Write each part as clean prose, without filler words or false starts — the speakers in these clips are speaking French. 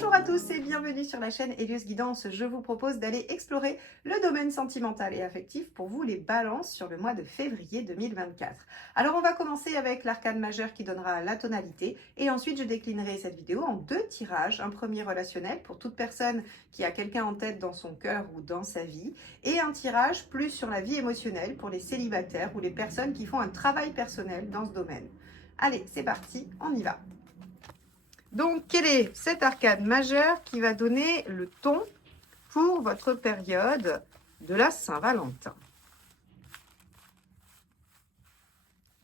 Bonjour à tous et bienvenue sur la chaîne Hélios Guidance. Je vous propose d'aller explorer le domaine sentimental et affectif pour vous les balances sur le mois de février 2024. Alors on va commencer avec l'arcane majeur qui donnera la tonalité et ensuite je déclinerai cette vidéo en deux tirages. Un premier relationnel pour toute personne qui a quelqu'un en tête dans son cœur ou dans sa vie et un tirage plus sur la vie émotionnelle pour les célibataires ou les personnes qui font un travail personnel dans ce domaine. Allez, c'est parti, on y va. Donc, quel est cet arcane majeur qui va donner le ton pour votre période de la Saint-Valentin?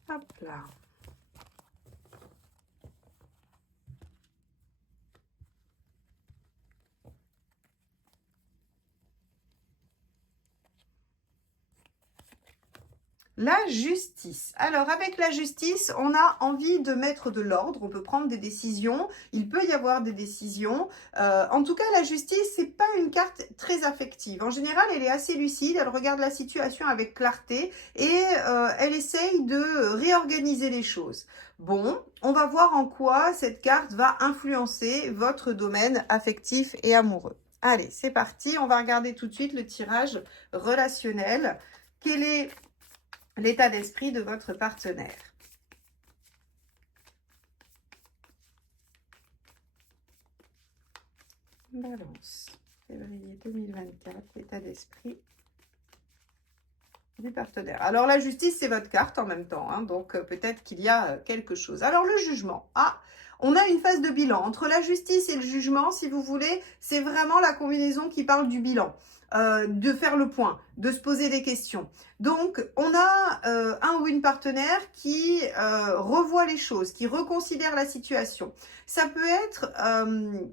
Hop là. La justice. Alors, avec la justice, on a envie de mettre de l'ordre. On peut prendre des décisions. Il peut y avoir des décisions. En tout cas, la justice, c'est pas une carte très affective. En général, elle est assez lucide. Elle regarde la situation avec clarté et elle essaye de réorganiser les choses. Bon, on va voir en quoi cette carte va influencer votre domaine affectif et amoureux. Allez, c'est parti. On va regarder tout de suite le tirage relationnel. Quel est l'état d'esprit de votre partenaire? Balance, février 2024, l'état d'esprit du partenaire. Alors la justice, c'est votre carte en même temps, hein, donc peut-être qu'il y a quelque chose. Alors le jugement, on a une phase de bilan. Entre la justice et le jugement, si vous voulez, c'est vraiment la combinaison qui parle du bilan. De faire le point, de se poser des questions. Donc, on a un ou une partenaire qui revoit les choses, qui reconsidère la situation. Ça peut être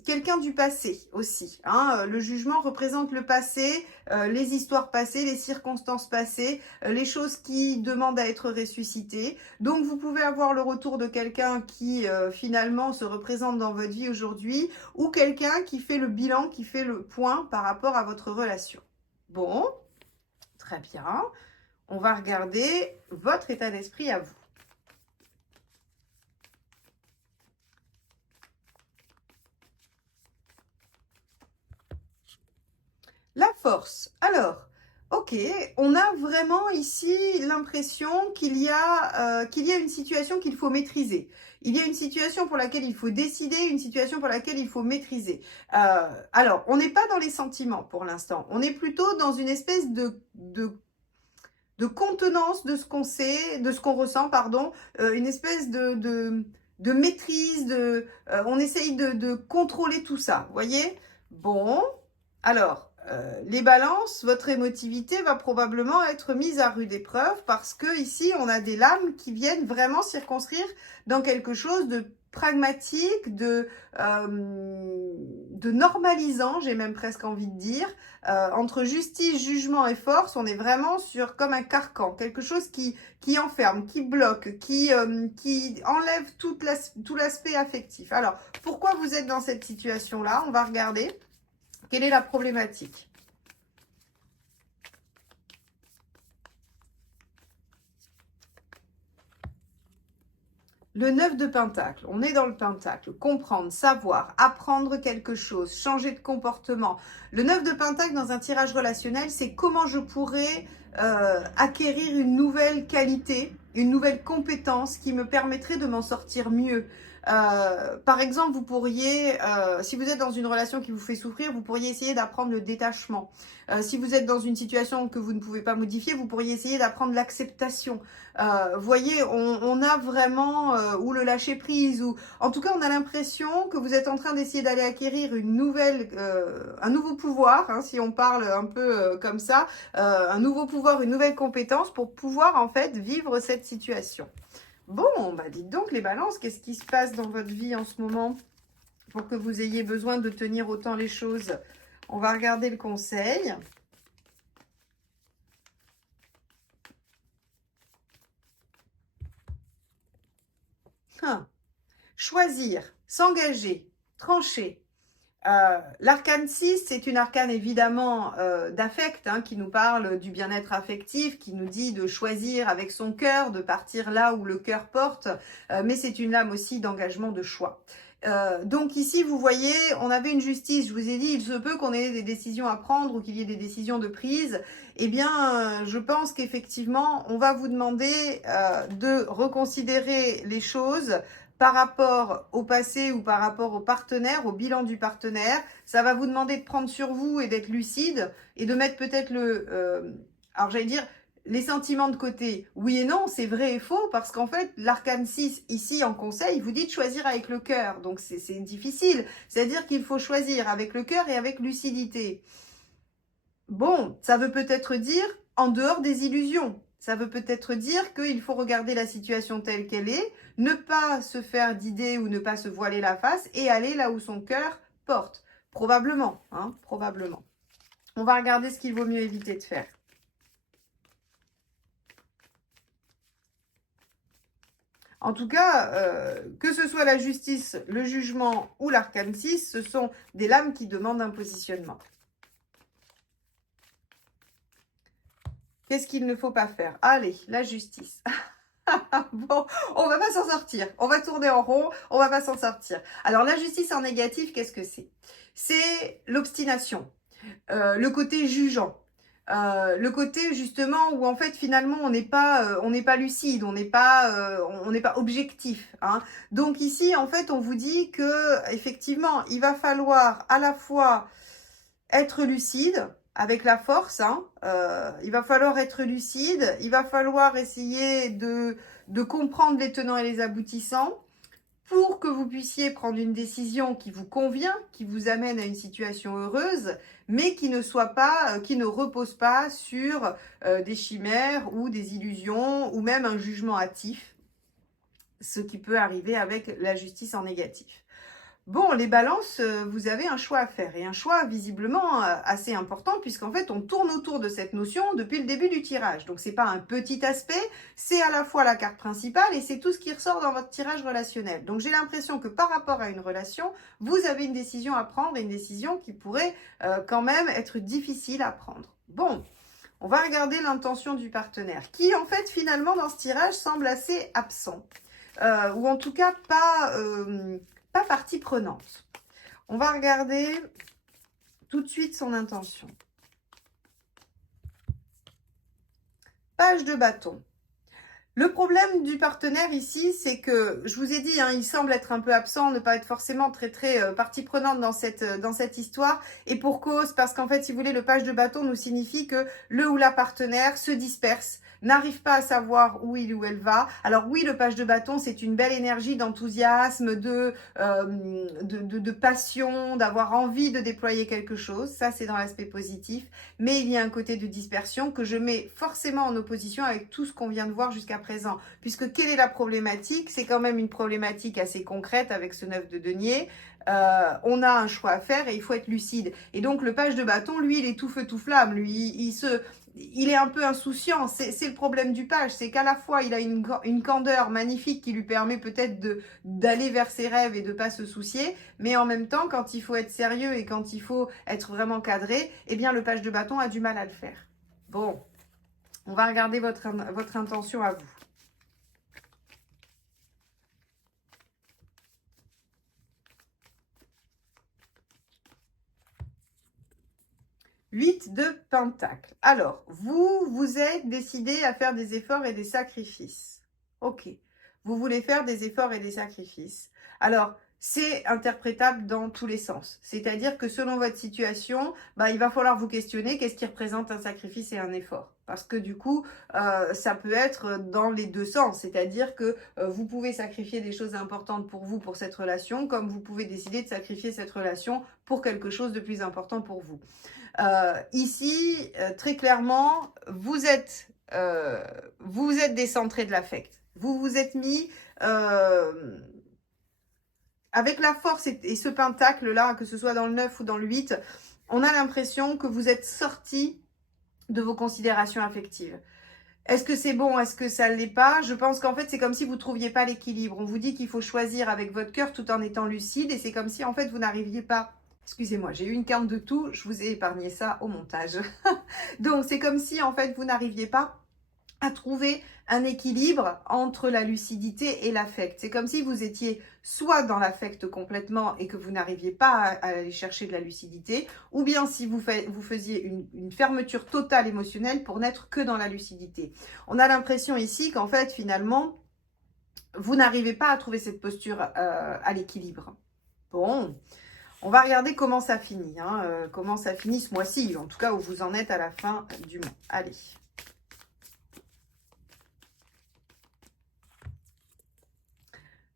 quelqu'un du passé aussi. Hein. Le jugement représente le passé, les histoires passées, les circonstances passées, les choses qui demandent à être ressuscitées. Donc, vous pouvez avoir le retour de quelqu'un qui finalement se représente dans votre vie aujourd'hui ou quelqu'un qui fait le bilan, qui fait le point par rapport à votre relation. Bon, très bien. On va regarder votre état d'esprit à vous. La force. Alors, ok, on a vraiment ici l'impression qu'il y a une situation qu'il faut maîtriser. Il y a une situation pour laquelle il faut décider, une situation pour laquelle il faut maîtriser. Alors, on n'est pas dans les sentiments pour l'instant. On est plutôt dans une espèce de contenance de ce qu'on sait, de ce qu'on ressent, pardon, une espèce de maîtrise, on essaye de contrôler tout ça, vous voyez? Bon, alors, les balances, votre émotivité va probablement être mise à rude épreuve parce que ici, on a des lames qui viennent vraiment circonscrire dans quelque chose de pragmatique, de normalisant, j'ai même presque envie de dire. Entre justice, jugement et force, on est vraiment sur comme un carcan, quelque chose qui enferme, qui bloque, qui enlève tout l'aspect affectif. Alors, pourquoi vous êtes dans cette situation-là? On va regarder. Quelle est la problématique? Le 9 de Pentacle, on est dans le Pentacle, comprendre, savoir, apprendre quelque chose, changer de comportement. Le 9 de Pentacle dans un tirage relationnel, c'est comment je pourrais acquérir une nouvelle qualité, une nouvelle compétence qui me permettrait de m'en sortir mieux. Par exemple, vous pourriez, si vous êtes dans une relation qui vous fait souffrir, vous pourriez essayer d'apprendre le détachement. Si vous êtes dans une situation que vous ne pouvez pas modifier, vous pourriez essayer d'apprendre l'acceptation. Voyez, on a vraiment, ou le lâcher prise, ou en tout cas, on a l'impression que vous êtes en train d'essayer d'aller acquérir un nouveau pouvoir, hein, si on parle un peu comme ça, un nouveau pouvoir, une nouvelle compétence pour pouvoir en fait vivre cette situation. Bon, bah dites donc les balances, qu'est-ce qui se passe dans votre vie en ce moment pour que vous ayez besoin de tenir autant les choses? On va regarder le conseil. Choisir, s'engager, trancher, L'arcane 6, c'est une arcane évidemment d'affect, hein, qui nous parle du bien-être affectif, qui nous dit de choisir avec son cœur, de partir là où le cœur porte, mais c'est une lame aussi d'engagement, de choix. Donc ici, vous voyez, on avait une justice, je vous ai dit, il se peut qu'on ait des décisions à prendre ou qu'il y ait des décisions de prise. Eh bien, je pense qu'effectivement, on va vous demander de reconsidérer les choses par rapport au passé ou par rapport au partenaire, au bilan du partenaire. Ça va vous demander de prendre sur vous et d'être lucide et de mettre peut-être alors j'allais dire, les sentiments de côté. Oui et non, c'est vrai et faux, parce qu'en fait, l'arcane 6, ici en conseil, vous dit de choisir avec le cœur. Donc c'est difficile. C'est-à-dire qu'il faut choisir avec le cœur et avec lucidité. Bon, ça veut peut-être dire en dehors des illusions. Ça veut peut-être dire qu'il faut regarder la situation telle qu'elle est, ne pas se faire d'idées ou ne pas se voiler la face et aller là où son cœur porte. Probablement, hein, probablement. On va regarder ce qu'il vaut mieux éviter de faire. En tout cas, que ce soit la justice, le jugement ou l'arcane 6, ce sont des lames qui demandent un positionnement. Qu'est-ce qu'il ne faut pas faire? Allez, la justice. Bon, on va pas s'en sortir. On va tourner en rond, on va pas s'en sortir. Alors, la justice en négatif, qu'est-ce que c'est? C'est l'obstination, le côté jugeant. Le côté justement où en fait finalement on n'est pas lucide, on n'est pas objectif, hein. Donc ici en fait on vous dit que effectivement il va falloir à la fois être lucide avec la force, hein, il va falloir être lucide, il va falloir essayer de comprendre les tenants et les aboutissants pour que vous puissiez prendre une décision qui vous convient, qui vous amène à une situation heureuse, mais qui ne soit pas, qui ne repose pas sur des chimères ou des illusions ou même un jugement hâtif, ce qui peut arriver avec la justice en négatif. Bon, les balances, vous avez un choix à faire et un choix visiblement assez important puisqu'en fait on tourne autour de cette notion depuis le début du tirage. Donc c'est pas un petit aspect, c'est à la fois la carte principale et c'est tout ce qui ressort dans votre tirage relationnel. Donc j'ai l'impression que par rapport à une relation, vous avez une décision à prendre et une décision qui pourrait quand même être difficile à prendre. Bon, on va regarder l'intention du partenaire qui en fait finalement dans ce tirage semble assez absent. Ou en tout cas pas partie prenante. On va regarder tout de suite son intention. Page de bâton. Le problème du partenaire ici, c'est que, je vous ai dit, hein, il semble être un peu absent, ne pas être forcément très partie prenante dans cette histoire. Et pour cause, parce qu'en fait, si vous voulez, le page de bâton nous signifie que le ou la partenaire se disperse, n'arrive pas à savoir où il ou elle va. Alors oui, le page de bâton, c'est une belle énergie d'enthousiasme, de passion, d'avoir envie de déployer quelque chose. Ça, c'est dans l'aspect positif. Mais il y a un côté de dispersion que je mets forcément en opposition avec tout ce qu'on vient de voir jusqu'à présent. Puisque quelle est la problématique? C'est quand même une problématique assez concrète avec ce 9 de denier. On a un choix à faire et il faut être lucide. Et donc le page de bâton, lui, il est tout feu tout flamme. Lui, il est un peu insouciant. C'est le problème du page, c'est qu'à la fois il a une candeur magnifique qui lui permet peut-être d'aller vers ses rêves et de pas se soucier, mais en même temps quand il faut être sérieux et quand il faut être vraiment cadré, eh bien le page de bâton a du mal à le faire. Bon, on va regarder votre intention à vous. Huit de Pentacle. Alors, vous êtes décidé à faire des efforts et des sacrifices. Ok. Vous voulez faire des efforts et des sacrifices. Alors, c'est interprétable dans tous les sens. C'est-à-dire que selon votre situation, il va falloir vous questionner qu'est-ce qui représente un sacrifice et un effort. Parce que du coup, ça peut être dans les deux sens. C'est-à-dire que vous pouvez sacrifier des choses importantes pour vous, pour cette relation, comme vous pouvez décider de sacrifier cette relation pour quelque chose de plus important pour vous. Ici, très clairement, vous êtes décentré de l'affect. Vous vous êtes mis avec la force et ce pentacle-là, que ce soit dans le 9 ou dans le 8, on a l'impression que vous êtes sorti de vos considérations affectives. Est-ce que c'est bon? Est-ce que ça ne l'est pas? Je pense qu'en fait, c'est comme si vous ne trouviez pas l'équilibre. On vous dit qu'il faut choisir avec votre cœur tout en étant lucide et c'est comme si en fait, vous n'arriviez pas Excusez-moi, j'ai eu une quinte de tout, je vous ai épargné ça au montage. Donc, c'est comme si, en fait, vous n'arriviez pas à trouver un équilibre entre la lucidité et l'affect. C'est comme si vous étiez soit dans l'affect complètement et que vous n'arriviez pas à aller chercher de la lucidité, ou bien si vous faisiez une fermeture totale émotionnelle pour n'être que dans la lucidité. On a l'impression ici qu'en fait, finalement, vous n'arrivez pas à trouver cette posture à l'équilibre. Bon, on va regarder comment ça finit, comment ça finit ce mois-ci, en tout cas où vous en êtes à la fin du mois. Allez.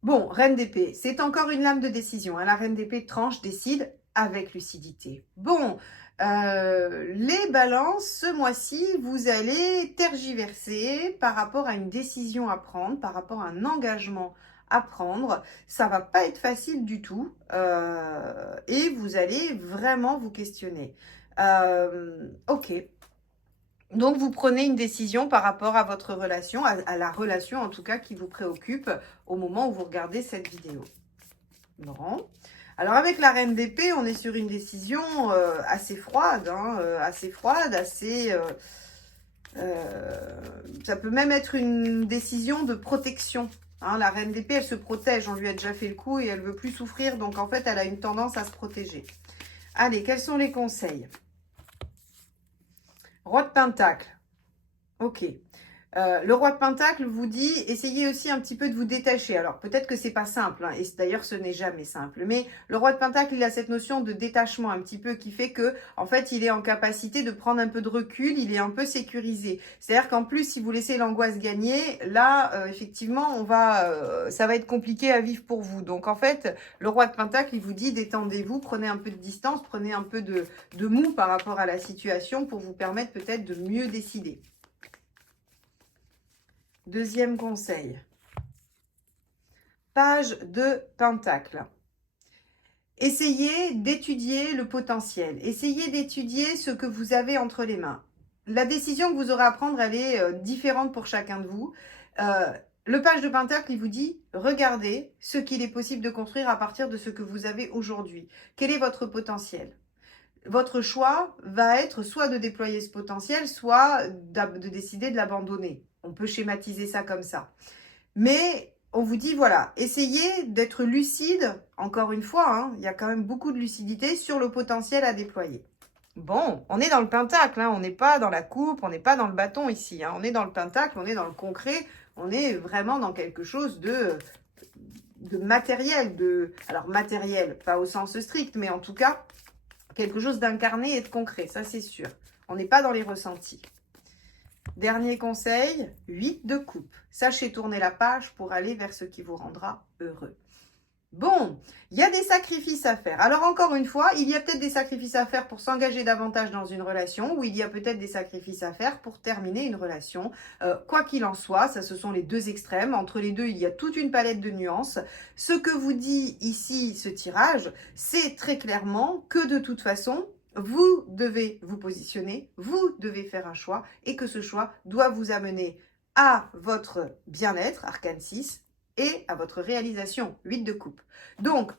Bon, reine d'épée, c'est encore une lame de décision. La reine d'épée tranche, décide avec lucidité. Bon, les balances, ce mois-ci, vous allez tergiverser par rapport à une décision à prendre, par rapport à un engagement à prendre. Ça va pas être facile du tout et vous allez vraiment vous questionner. Ok. Donc, vous prenez une décision par rapport à votre relation, à la relation en tout cas qui vous préoccupe au moment où vous regardez cette vidéo. Bon. Alors, avec la reine d'épée, on est sur une décision assez froide, ça peut même être une décision de protection. La reine d'épée, elle se protège, on lui a déjà fait le coup et elle veut plus souffrir, donc en fait, elle a une tendance à se protéger. Allez, quels sont les conseils? Roi de Pentacle. Ok. Le roi de Pentacle vous dit, essayez aussi un petit peu de vous détacher. Alors, peut-être que c'est pas simple, et d'ailleurs, ce n'est jamais simple. Mais le roi de Pentacle, il a cette notion de détachement un petit peu qui fait que, en fait, il est en capacité de prendre un peu de recul, il est un peu sécurisé. C'est-à-dire qu'en plus, si vous laissez l'angoisse gagner, là, effectivement, ça va être compliqué à vivre pour vous. Donc, en fait, le roi de Pentacle, il vous dit, détendez-vous, prenez un peu de distance, prenez un peu de mou par rapport à la situation pour vous permettre peut-être de mieux décider. Deuxième conseil, page de Pentacle. Essayez d'étudier le potentiel. Essayez d'étudier ce que vous avez entre les mains. La décision que vous aurez à prendre, elle est différente pour chacun de vous. Le page de Pentacle, il vous dit, regardez ce qu'il est possible de construire à partir de ce que vous avez aujourd'hui. Quel est votre potentiel ? Votre choix va être soit de déployer ce potentiel, soit de décider de l'abandonner. On peut schématiser ça comme ça. Mais on vous dit, voilà, essayez d'être lucide, encore une fois, il y a quand même beaucoup de lucidité sur le potentiel à déployer. Bon, on est dans le pentacle, on n'est pas dans la coupe, on n'est pas dans le bâton ici. On est dans le pentacle, on est dans le concret, on est vraiment dans quelque chose de matériel. Alors matériel, pas au sens strict, mais en tout cas, quelque chose d'incarné et de concret, ça c'est sûr. On n'est pas dans les ressentis. Dernier conseil, 8 de coupe. Sachez tourner la page pour aller vers ce qui vous rendra heureux. Bon, il y a des sacrifices à faire. Alors encore une fois, il y a peut-être des sacrifices à faire pour s'engager davantage dans une relation, ou il y a peut-être des sacrifices à faire pour terminer une relation. Quoi qu'il en soit, ça ce sont les deux extrêmes. Entre les deux, il y a toute une palette de nuances. Ce que vous dit ici ce tirage, c'est très clairement que de toute façon, vous devez vous positionner, vous devez faire un choix et que ce choix doit vous amener à votre bien-être, arcane 6, et à votre réalisation, 8 de coupe. Donc,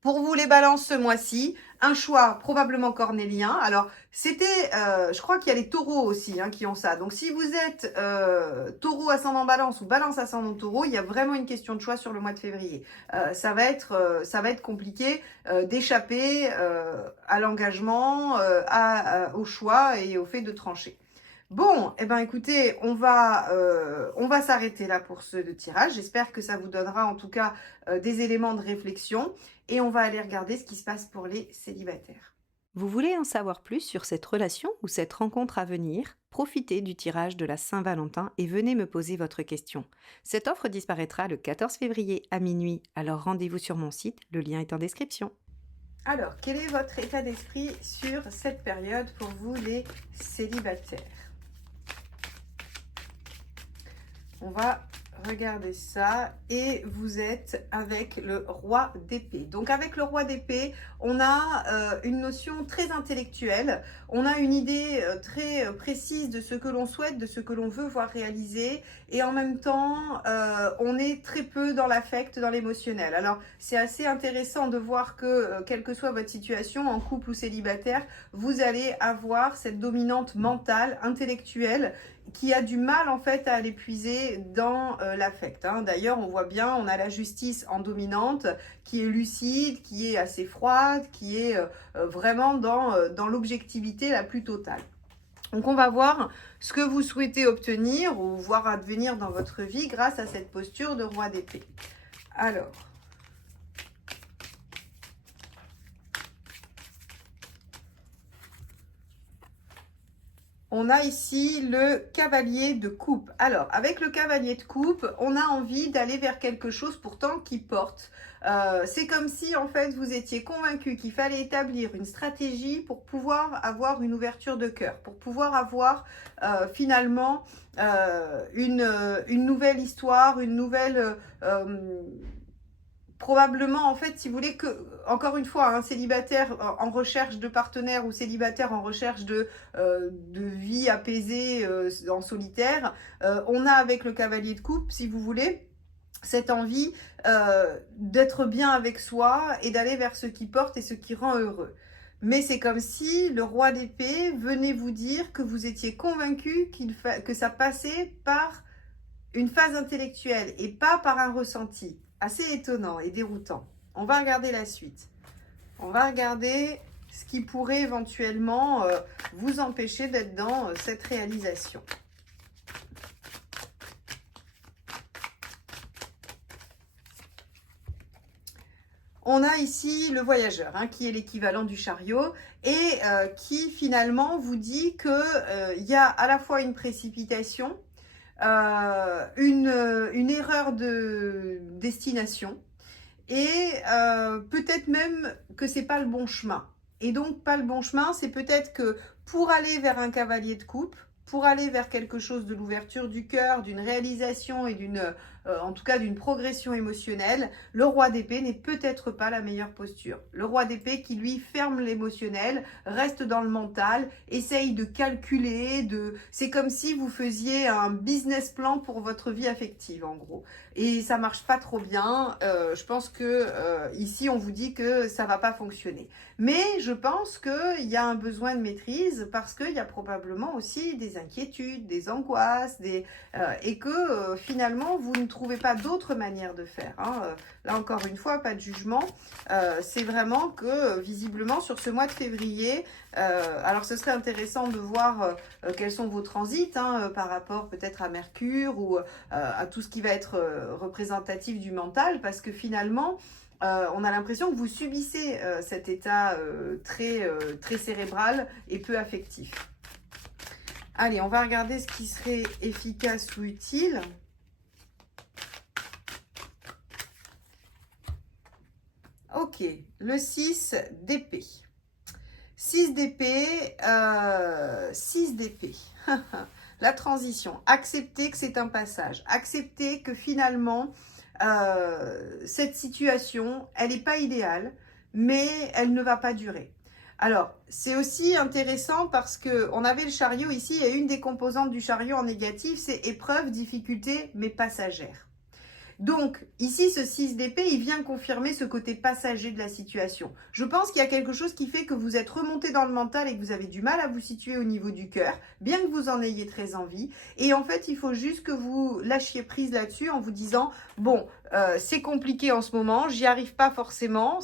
pour vous les balances ce mois-ci, un choix probablement cornélien. Alors, je crois qu'il y a les taureaux aussi qui ont ça. Donc, si vous êtes taureau ascendant balance ou balance ascendant taureau, il y a vraiment une question de choix sur le mois de février. Ça va être compliqué d'échapper à l'engagement, au choix et au fait de trancher. Bon, eh ben écoutez, on va s'arrêter là pour ce tirage. J'espère que ça vous donnera en tout cas des éléments de réflexion. Et on va aller regarder ce qui se passe pour les célibataires. Vous voulez en savoir plus sur cette relation ou cette rencontre à venir? Profitez du tirage de la Saint-Valentin et venez me poser votre question. Cette offre disparaîtra le 14 février à minuit, alors rendez-vous sur mon site, le lien est en description. Alors, quel est votre état d'esprit sur cette période pour vous les célibataires? On va regardez ça, et vous êtes avec le roi d'épée. Donc avec le roi d'épée, on a une notion très intellectuelle, on a une idée très précise de ce que l'on souhaite, de ce que l'on veut voir réaliser, et en même temps, on est très peu dans l'affect, dans l'émotionnel. Alors c'est assez intéressant de voir que, quelle que soit votre situation, en couple ou célibataire, vous allez avoir cette dominante mentale, intellectuelle, qui a du mal en fait à l'épuiser dans l'affect. Hein. D'ailleurs, on voit bien, on a la justice en dominante, qui est lucide, qui est assez froide, qui est vraiment dans l'objectivité la plus totale. Donc on va voir ce que vous souhaitez obtenir ou voir advenir dans votre vie grâce à cette posture de roi d'épée. Alors, on a ici le cavalier de coupe. Alors, avec le cavalier de coupe, on a envie d'aller vers quelque chose pourtant qui porte. C'est comme si, en fait, vous étiez convaincu qu'il fallait établir une stratégie pour pouvoir avoir une ouverture de cœur, pour pouvoir avoir finalement une nouvelle histoire, une nouvelle... probablement, en fait, si vous voulez, que, encore une fois, un célibataire en recherche de partenaire ou célibataire en recherche de vie apaisée en solitaire, on a avec le cavalier de coupe, si vous voulez, cette envie d'être bien avec soi et d'aller vers ce qui porte et ce qui rend heureux. Mais c'est comme si le roi d'épée venait vous dire que vous étiez convaincu que ça passait par une phase intellectuelle et pas par un ressenti. Assez étonnant et déroutant. On va regarder la suite. On va regarder ce qui pourrait éventuellement vous empêcher d'être dans cette réalisation. On a ici le voyageur, hein, qui est l'équivalent du chariot et qui finalement vous dit qu'il y a à la fois une précipitation, une erreur de destination et peut-être même que c'est pas le bon chemin. Et donc pas le bon chemin, c'est peut-être que pour aller vers un cavalier de coupe, pour aller vers quelque chose de l'ouverture du cœur, d'une réalisation et en tout cas d'une progression émotionnelle, le roi d'épée n'est peut-être pas la meilleure posture. Le roi d'épée qui lui ferme l'émotionnel, reste dans le mental, essaye de calculer, c'est comme si vous faisiez un business plan pour votre vie affective en gros. Et ça marche pas trop bien. Je pense que ici on vous dit que ça va pas fonctionner. Mais je pense qu'il y a un besoin de maîtrise parce qu'il y a probablement aussi des inquiétudes, des angoisses, et que finalement vous ne trouvez pas d'autre manière de faire. Hein. Là encore une fois, pas de jugement. C'est vraiment que visiblement sur ce mois de février, alors ce serait intéressant de voir quels sont vos transits hein, par rapport peut-être à Mercure ou à tout ce qui va être représentatif du mental parce que finalement, on a l'impression que vous subissez cet état très cérébral et peu affectif. Allez, on va regarder ce qui serait efficace ou utile. Ok, le 6 d'épée. 6 d'épée, 6 d'épée. La transition. Accepter que c'est un passage. Accepter que finalement, cette situation, elle n'est pas idéale, mais elle ne va pas durer. Alors, c'est aussi intéressant parce qu'on avait le chariot ici, et une des composantes du chariot en négatif, c'est épreuve, difficulté, mais passagère. Donc, ici, ce 6 d'épée, il vient confirmer ce côté passager de la situation. Je pense qu'il y a quelque chose qui fait que vous êtes remonté dans le mental et que vous avez du mal à vous situer au niveau du cœur, bien que vous en ayez très envie. Et en fait, il faut juste que vous lâchiez prise là-dessus en vous disant, bon, c'est compliqué en ce moment, j'y arrive pas forcément,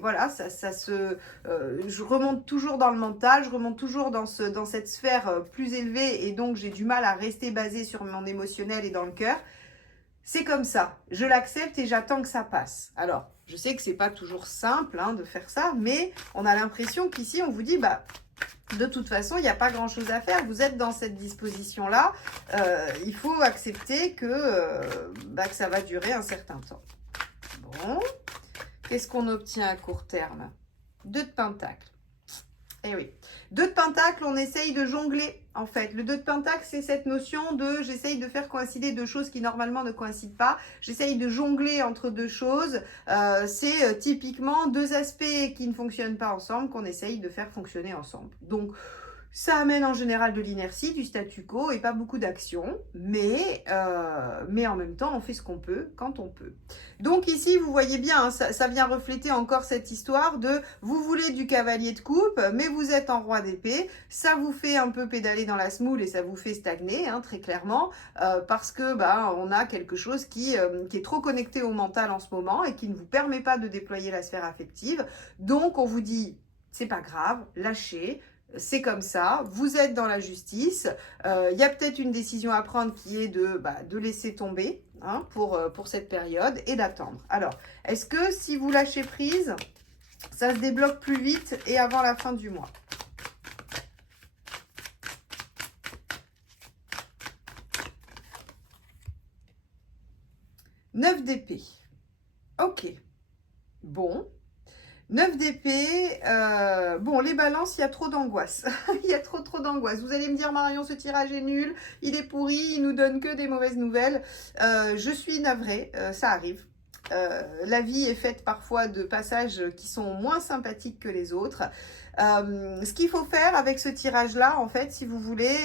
voilà, je remonte toujours dans le mental, je remonte toujours dans cette sphère plus élevée et donc j'ai du mal à rester basé sur mon émotionnel et dans le cœur. C'est comme ça, je l'accepte et j'attends que ça passe. Alors, je sais que c'est pas toujours simple hein, de faire ça, mais on a l'impression qu'ici, on vous dit, bah, de toute façon, il n'y a pas grand-chose à faire. Vous êtes dans cette disposition-là. Il faut accepter que ça va durer un certain temps. Bon, qu'est-ce qu'on obtient à court terme? 2 de Pentacle. Eh oui. 2 de Pentacle, on essaye de jongler, en fait. Le 2 de Pentacle, c'est cette notion de j'essaye de faire coïncider deux choses qui normalement ne coïncident pas. J'essaye de jongler entre deux choses. C'est typiquement deux aspects qui ne fonctionnent pas ensemble qu'on essaye de faire fonctionner ensemble. Donc, ça amène en général de l'inertie, du statu quo et pas beaucoup d'action, mais en même temps, on fait ce qu'on peut quand on peut. Donc ici, vous voyez bien, hein, ça vient refléter encore cette histoire de vous voulez du cavalier de coupe, mais vous êtes en roi d'épée. Ça vous fait un peu pédaler dans la semoule et ça vous fait stagner, hein, très clairement, parce que on a quelque chose qui est trop connecté au mental en ce moment et qui ne vous permet pas de déployer la sphère affective. Donc on vous dit, c'est pas grave, lâchez. C'est comme ça, vous êtes dans la justice, il y a peut-être une décision à prendre qui est de laisser tomber, hein, pour cette période et d'attendre. Alors, est-ce que si vous lâchez prise, ça se débloque plus vite et avant la fin du mois? Neuf d'épée. Ok. Bon. 9 d'épée, bon, les balances, il y a trop d'angoisse. Il y a trop d'angoisse. Vous allez me dire, Marion, ce tirage est nul, il est pourri, il nous donne que des mauvaises nouvelles. Je suis navrée, ça arrive. La vie est faite parfois de passages qui sont moins sympathiques que les autres. Ce qu'il faut faire avec ce tirage-là, en fait, si vous voulez,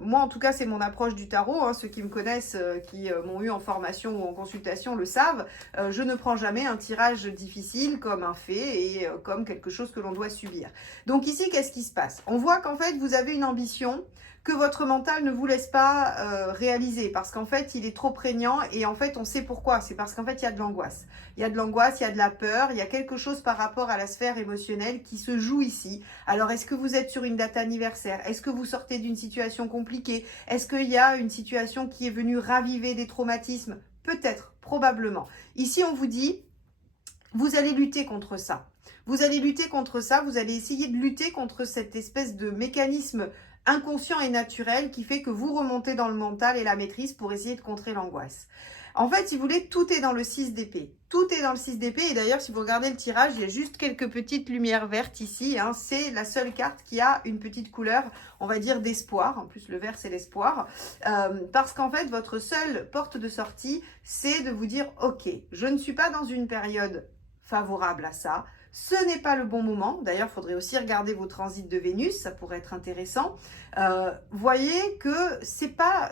moi en tout cas c'est mon approche du tarot, hein, ceux qui me connaissent, qui m'ont eu en formation ou en consultation le savent, je ne prends jamais un tirage difficile comme un fait et comme quelque chose que l'on doit subir. Donc ici, qu'est-ce qui se passe? On voit qu'en fait vous avez une ambition que votre mental ne vous laisse pas réaliser parce qu'en fait il est trop prégnant et en fait on sait pourquoi, c'est parce qu'en fait il y a de l'angoisse. Il y a de l'angoisse, il y a de la peur, il y a quelque chose par rapport à la sphère émotionnelle qui se joue ici. Alors est-ce que vous êtes sur une date anniversaire? Est-ce que vous sortez d'une situation compliquée? Est-ce qu'il y a une situation qui est venue raviver des traumatismes? Peut-être, probablement. Ici on vous dit, vous allez lutter contre ça. Vous allez lutter contre ça, vous allez essayer de lutter contre cette espèce de mécanisme inconscient et naturel qui fait que vous remontez dans le mental et la maîtrise pour essayer de contrer l'angoisse. En fait, si vous voulez, tout est dans le 6 d'épée. Tout est dans le 6 d'épée. Et d'ailleurs, si vous regardez le tirage, il y a juste quelques petites lumières vertes ici, hein. C'est la seule carte qui a une petite couleur, on va dire, d'espoir. En plus, le vert, c'est l'espoir. Parce qu'en fait, votre seule porte de sortie, c'est de vous dire, OK, je ne suis pas dans une période favorable à ça. Ce n'est pas le bon moment. D'ailleurs, il faudrait aussi regarder vos transits de Vénus, ça pourrait être intéressant. Voyez que c'est pas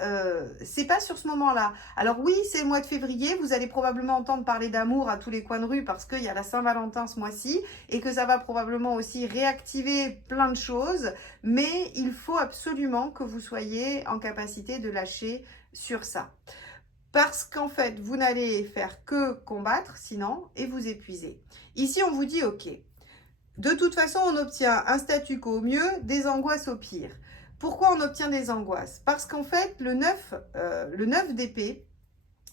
sur ce moment-là. Alors oui, c'est le mois de février, vous allez probablement entendre parler d'amour à tous les coins de rue parce qu'il y a la Saint-Valentin ce mois-ci et que ça va probablement aussi réactiver plein de choses, mais il faut absolument que vous soyez en capacité de lâcher sur ça. Parce qu'en fait, vous n'allez faire que combattre, sinon, et vous épuiser. Ici, on vous dit, OK, de toute façon, on obtient un statu quo au mieux, des angoisses au pire. Pourquoi on obtient des angoisses? Parce qu'en fait, le 9 d'épée,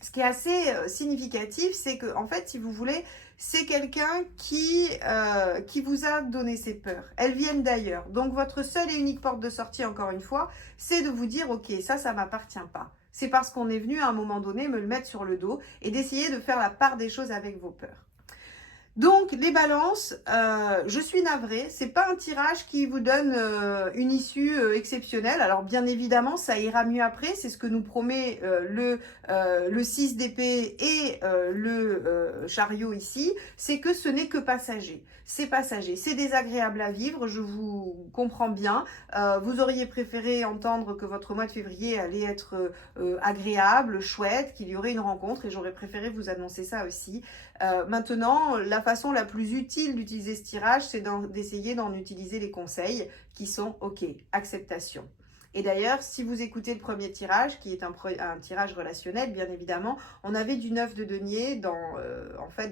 ce qui est assez significatif, c'est que, en fait, si vous voulez, c'est quelqu'un qui vous a donné ses peurs. Elles viennent d'ailleurs. Donc, votre seule et unique porte de sortie, encore une fois, c'est de vous dire, OK, ça m'appartient pas. C'est parce qu'on est venu à un moment donné me le mettre sur le dos et d'essayer de faire la part des choses avec vos peurs. Donc, les balances, je suis navrée, c'est pas un tirage qui vous donne une issue exceptionnelle. Alors, bien évidemment, ça ira mieux après. C'est ce que nous promet le 6 d'épée et le chariot ici. C'est que ce n'est que passager. C'est passager, c'est désagréable à vivre, je vous comprends bien. Vous auriez préféré entendre que votre mois de février allait être agréable, chouette, qu'il y aurait une rencontre et j'aurais préféré vous annoncer ça aussi. Maintenant, la façon la plus utile d'utiliser ce tirage, c'est d'essayer d'en utiliser les conseils qui sont OK, acceptation. Et d'ailleurs, si vous écoutez le premier tirage, qui est un tirage relationnel, bien évidemment, on avait du 9 de denier dans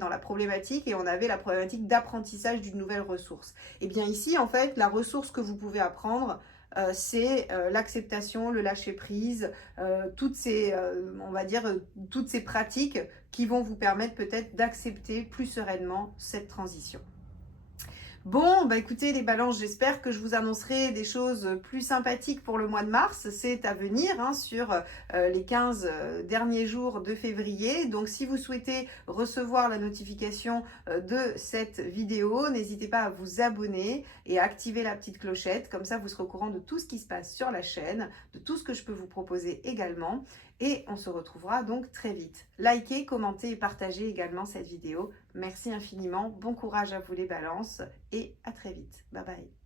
la problématique et on avait la problématique d'apprentissage d'une nouvelle ressource. Et bien ici, en fait, la ressource que vous pouvez apprendre, c'est l'acceptation, le lâcher-prise, toutes ces pratiques qui vont vous permettre peut-être d'accepter plus sereinement cette transition. Bon, bah écoutez les balances, j'espère que je vous annoncerai des choses plus sympathiques pour le mois de mars. C'est à venir hein, sur les 15 derniers jours de février. Donc si vous souhaitez recevoir la notification de cette vidéo, n'hésitez pas à vous abonner et à activer la petite clochette. Comme ça, vous serez au courant de tout ce qui se passe sur la chaîne, de tout ce que je peux vous proposer également. Et on se retrouvera donc très vite. Likez, commentez et partagez également cette vidéo. Merci infiniment. Bon courage à vous les balances et à très vite. Bye bye.